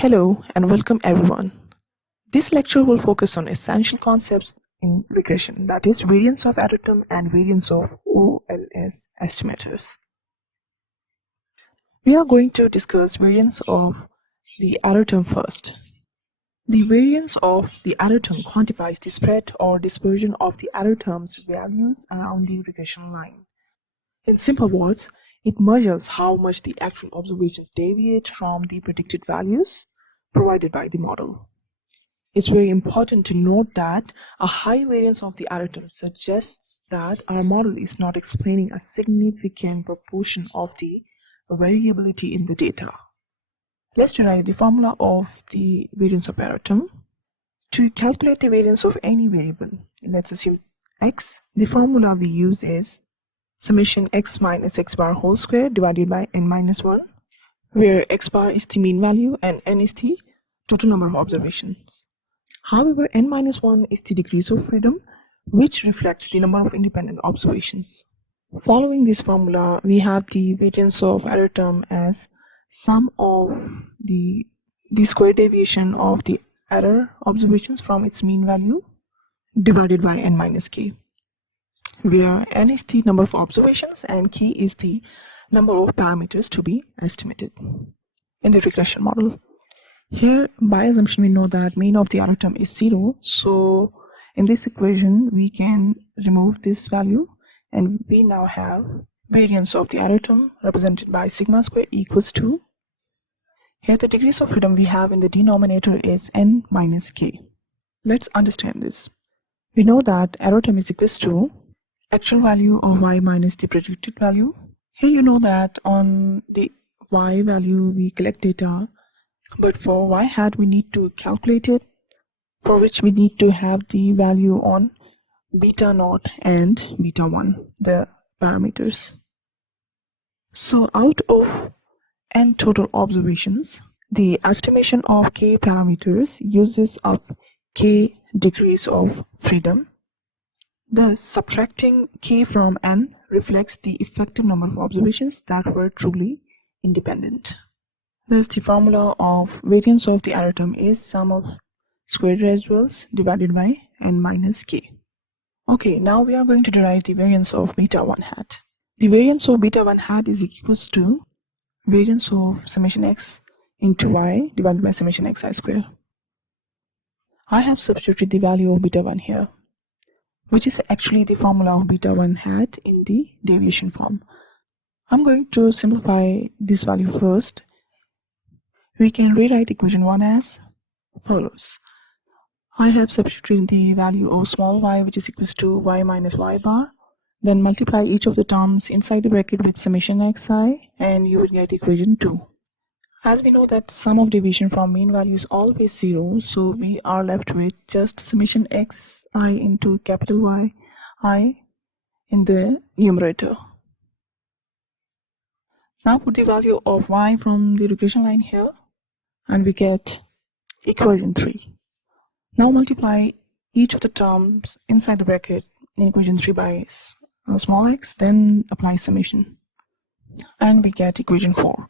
Hello and welcome everyone. This lecture will focus on essential concepts in regression, that is variance of error term and variance of OLS estimators. We are going to discuss variance of the error term first. The variance of the error term quantifies the spread or dispersion of the error term's values around the regression line. In simple words, it measures how much the actual observations deviate from the predicted values provided by the model. It's very important to note that a high variance of the error term suggests that our model is not explaining a significant proportion of the variability in the data. Let's derive the formula of the variance of error term. To calculate the variance of any variable, let's assume x, the formula we use is summation x minus x bar whole square divided by n minus 1, where x bar is the mean value and n is the total number of observations. However, n minus 1 is the degrees of freedom, which reflects the number of independent observations. Following this formula, we have the variance of error term as sum of the square deviation of the error observations from its mean value divided by n minus k, where n is the number of observations and k is the number of parameters to be estimated in the regression model. Here, by assumption, we know that mean of the error term is 0. So in this equation, we can remove this value and we now have variance of the error term represented by sigma square equals to, here the degrees of freedom we have in the denominator is n minus k. Let's understand this. We know that error term is equals to actual value of y minus the predicted value. Here you know that on the y value we collect data, but for y hat we need to calculate it, for which we need to have the value on beta naught and beta 1, the parameters. So out of n total observations, the estimation of k parameters uses up k degrees of freedom. Thus, subtracting k from n reflects the effective number of observations that were truly independent. Thus, the formula of variance of the error term is sum of squared residuals divided by n minus k. Okay, now we are going to derive the variance of beta 1 hat. The variance of beta 1 hat is equals to variance of summation x into y divided by summation xi square. I have substituted the value of beta 1 here, which is actually the formula of beta 1 hat in the derivation form. I'm going to simplify this value first. We can rewrite equation 1 as follows. I have substituted the value of small y, which is equals to y minus y bar, then multiply each of the terms inside the bracket with summation xi, and you will get equation 2. As we know that sum of deviation from mean value is always 0, so we are left with just summation xi into capital Y I in the numerator. Now put the value of y from the regression line here, and we get equation 3. Now multiply each of the terms inside the bracket in equation 3 by small x, then apply summation, and we get equation 4.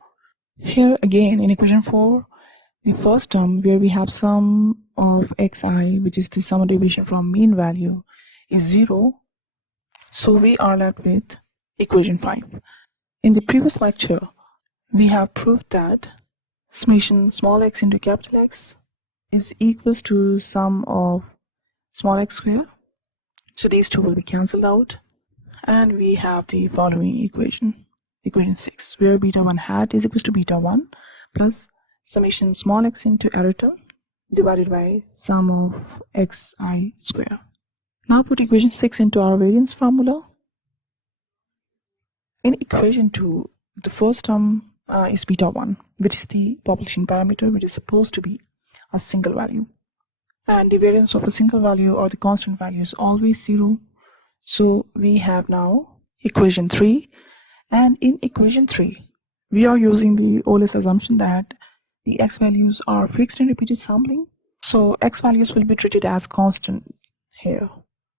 Here again in equation 4, the first term where we have sum of xi, which is the sum of deviation from mean value, is 0, so we are left with equation 5. In the previous lecture, we have proved that summation small x into capital X is equals to sum of small x square, so these two will be cancelled out, and we have the following equation, equation 6, where beta 1 hat is equals to beta 1 plus summation small x into error term divided by sum of xi square. Now put equation 6 into our variance formula. In equation 2, the first term is beta 1, which is the population parameter, which is supposed to be a single value, and the variance of a single value or the constant value is always 0. So we have now equation 3, and in equation 3 we are using the OLS assumption that the x values are fixed in repeated sampling, so x values will be treated as constant here,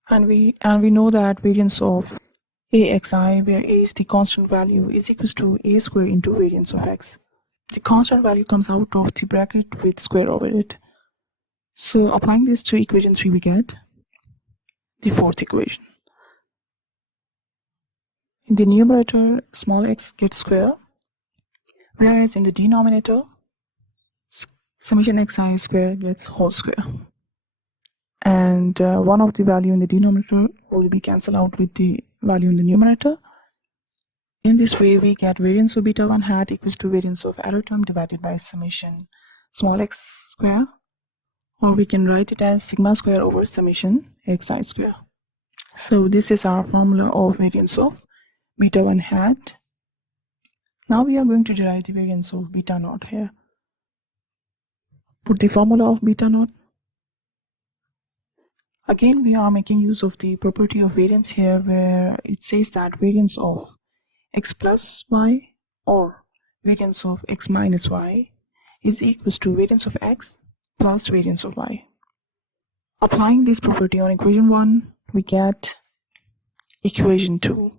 and we know that variance of axi, where a is the constant value, is equals to a square into variance of x. the constant value comes out of the bracket with square over it. So applying this to equation 3, we get the fourth equation. In the numerator, small x gets square, whereas in the denominator, summation xi square gets whole square. And one of the value in the denominator will be cancelled out with the value in the numerator. In this way, we get variance of beta 1 hat equals to variance of error term divided by summation small x square, or we can write it as sigma square over summation xi square. So this is our formula of variance of beta 1 hat. Now we are going to derive the variance of beta naught here. Put the formula of beta naught. Again, we are making use of the property of variance here, where it says that variance of x plus y or variance of x minus y is equals to variance of x plus variance of y. Applying this property on equation 1, we get equation 2.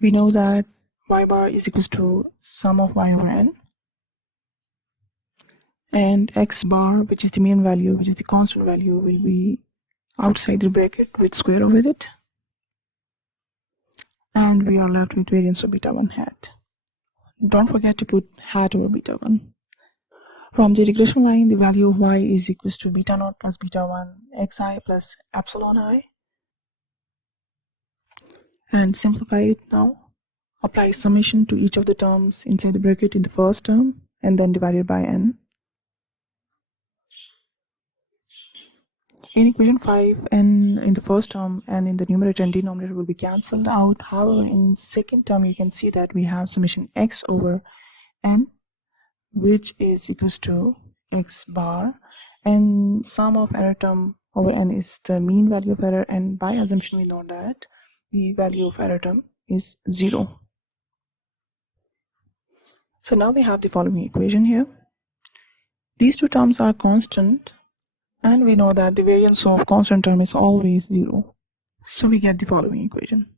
We know that y bar is equals to sum of y over n, and x bar, which is the mean value, which is the constant value, will be outside the bracket with square over it. And we are left with variance of beta 1 hat. Don't forget to put hat over beta 1. From the regression line, the value of y is equals to beta naught plus beta 1 xi plus epsilon I. And simplify it now. Apply summation to each of the terms inside the bracket in the first term and then divide it by n. In equation 5, n in the first term and in the numerator and denominator will be cancelled out. However, in second term, you can see that we have summation x over n, which is equals to x bar, and sum of error term over n is the mean value of error, and by assumption we know that the value of error term is 0. So now we have the following equation here. These two terms are constant, and we know that the variance of constant term is always 0. So we get the following equation.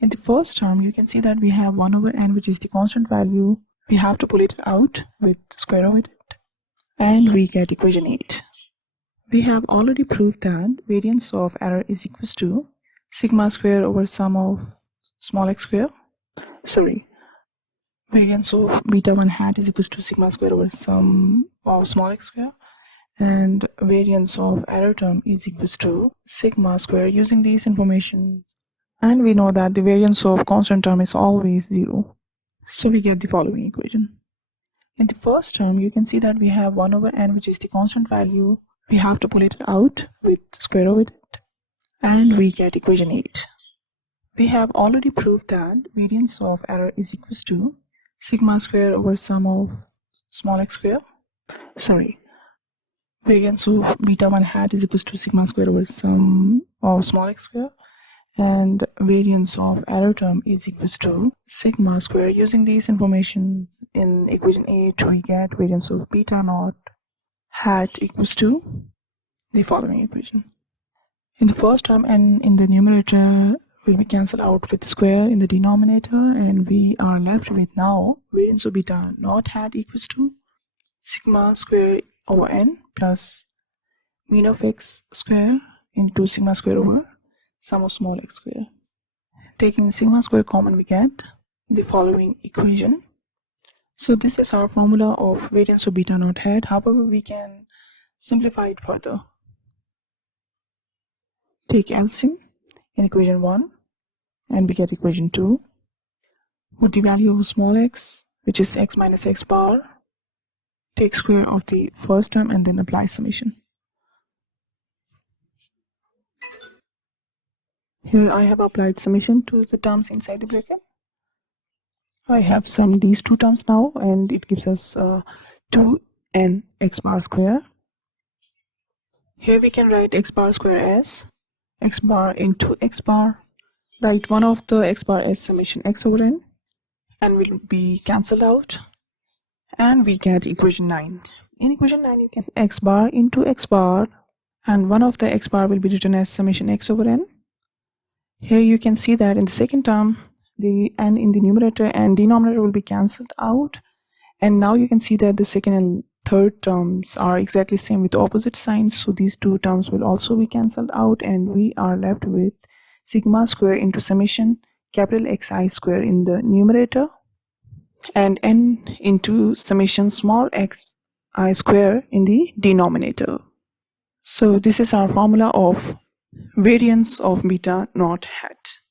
In the first term, you can see that we have 1 over n, which is the constant value. We have to pull it out with square over it, and we get equation 8. We have already proved that variance of error is equals to sigma square over sum of small x square. Variance of beta 1 hat is equals to sigma square over sum of small x square, and variance of error term is equals to sigma square using these information, and we know that the variance of constant term is always 0. So we get the following equation. In the first term, you can see that we have 1 over n, which is the constant value. We have to pull it out with square over it, and we get equation 8. We have already proved that variance of error is equals to sigma square over sum of small x square. Variance of beta 1 hat is equals to sigma square over sum of small x square, and variance of error term is equals to sigma square. Using these information in equation 8, we get variance of beta naught hat equals to the following equation. In the first term, n in the numerator will be cancelled out with the square in the denominator, and we are left with now variance of beta naught hat equals to sigma square over n plus mean of x square into sigma square over sum of small x square. Taking the sigma square common, we get the following equation. So this is our formula of variance of beta naught hat. However, we can simplify it further. Take LCM in equation 1, and we get equation 2. Put the value of small x, which is x minus x bar. Take square of the first term and then apply summation. Here I have applied summation to the terms inside the bracket. I have summed these two terms now, and it gives us 2n x bar square. Here we can write x bar square as x bar into x bar. Write one of the x bar as summation x over n, and will be cancelled out, and we get equation 9. In equation 9, you can see x bar into x bar, and one of the x bar will be written as summation x over n. Here you can see that in the second term, the n in the numerator and denominator will be cancelled out, And now you can see that the second and third terms are exactly same with opposite signs. So these two terms will also be cancelled out, and we are left with sigma square into summation capital Xi square in the numerator and n into summation small xi square in the denominator. So this is our formula of variance of beta naught hat.